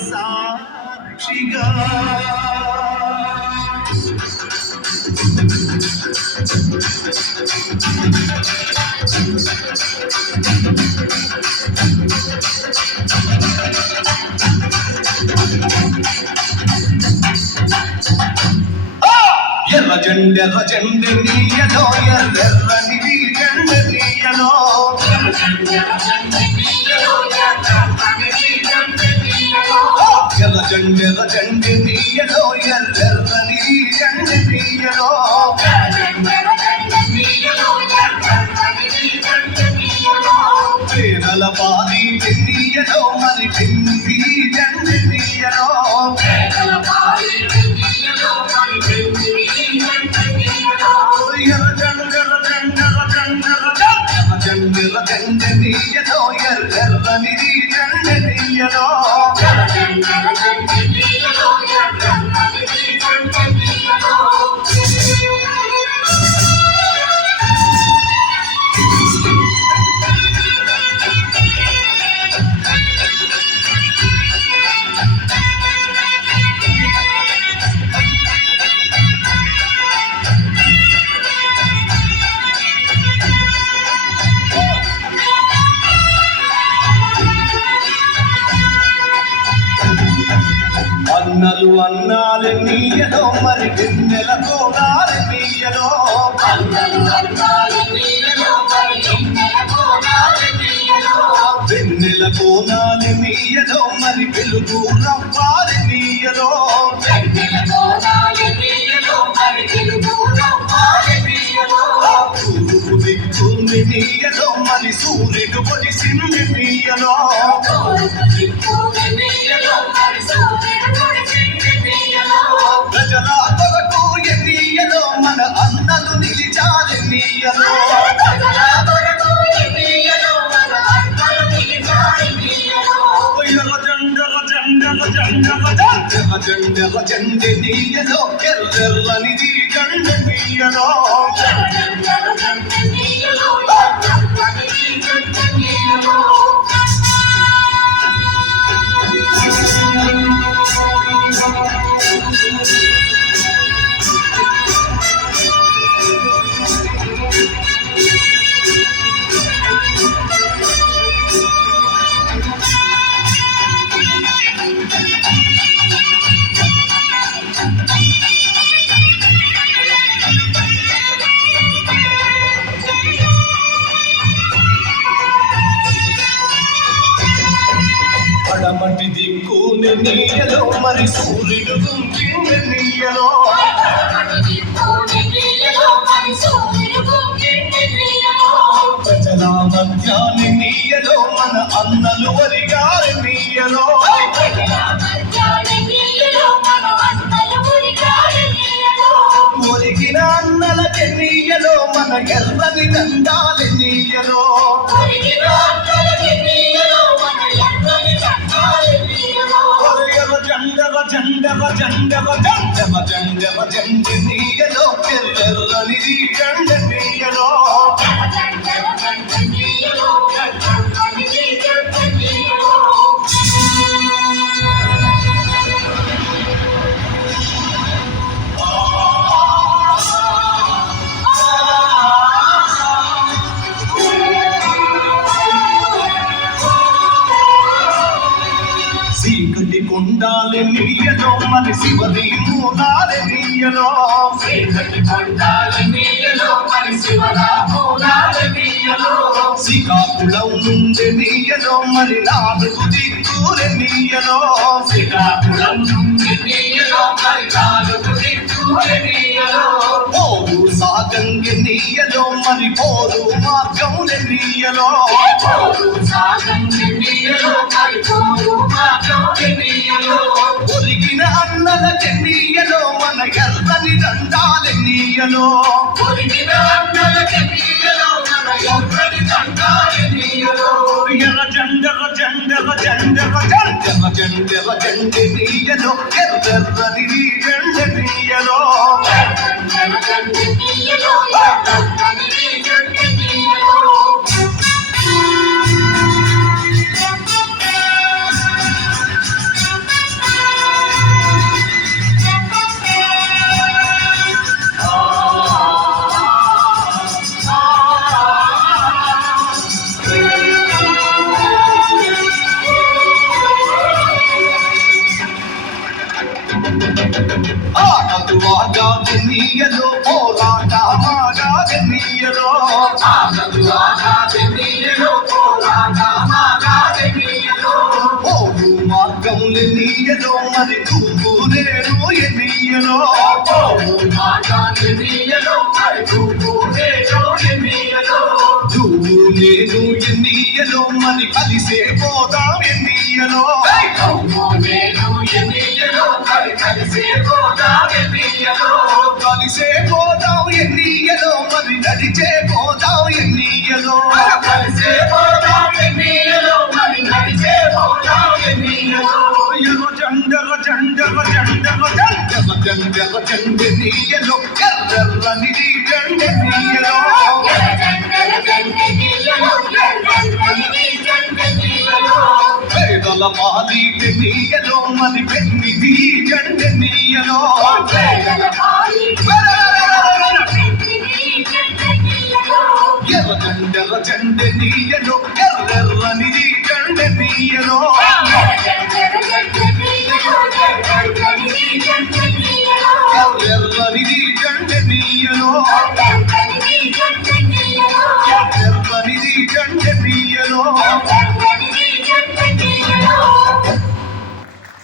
సాక్షిగా ఎర్ర జెండె నీయలో ఎర్రెర్రని జెండె నీయలో ఎర్ర జెండె నీయలో ఎర్రెర్రని జెండె నీయలో పేదల పాది నీయలో మరి పెంది జెండె నీయలో జెండె నీయలో ఎర్రెర్రని జెండె నీయలో అన్నలు అన్నాలు నీయలో మరి వెన్నెల కోనాలు నీయలో వెన్నెల కోనాలు నీయలో మరి వెలుగు రవ్వాలి నీయలో తూర్పు దిక్కుని నీయలో మరి సూర్యుడు పొడిసింది నీయలో ప్రజల కొరకు ఎన్నియలో మన అన్నలు నిలిచారు నీయలో జెండె నీయలో ఎర్రెర్రని జెండె నీయలో పడమటి దిక్కుని నీయలో మరి సూర్యుడు గుంజింది నీయలో ప్రజల మధ్యాన్ని నీయలో మన అన్నలు వరిగారు నీయలో ఒరిగిన అన్నలకి నీయలో మన ఎర్రని దండాలి నీయలో జెండె నీయలో ఎర్రెర్రని జెండె నీయలో చీకటి కొండాలి నీయలో మరి శివది మూలాలి నీయలో శ్రీకాకుళం నుండి నీయలో మరి నాలుగు దిక్కులు నీయలో పోరు సాగంగి నీయలో మరి పోరు మార్గం నీయలో ఒరిగిన అన్నలకి నీయలో మన ఎర్రని దండాలి నీయలో ఎర్ర జెండె నీయలో ఎర్రెర్రని జెండె నీయలో ఆగాదెన్నీయలో పోరాటమాగాదెన్నీయలో పోరు మార్గంలెన్నీయలో మరి నువ్వు నేను ఎన్నీయలో నువ్వు నేను ఎన్నీయలో మరి కలిసే పోదాం ఎన్నీయలో కలిసే పోదాం ఎన్నీయలో మరి నడిచే పోదాం ఎన్నీయలో జండర జండర జండర జండర జండర జండెన్నీయలో ఎర్రని జండెన్నీయలో పేదల మాలీటెన్నీయలో మరి పెన్నిది జండెన్నీయలో ఎర్ర జండర జండెన్నీయలో ఎర్రని జండెన్నీయలో ఎర్రని జండెన్నీయలో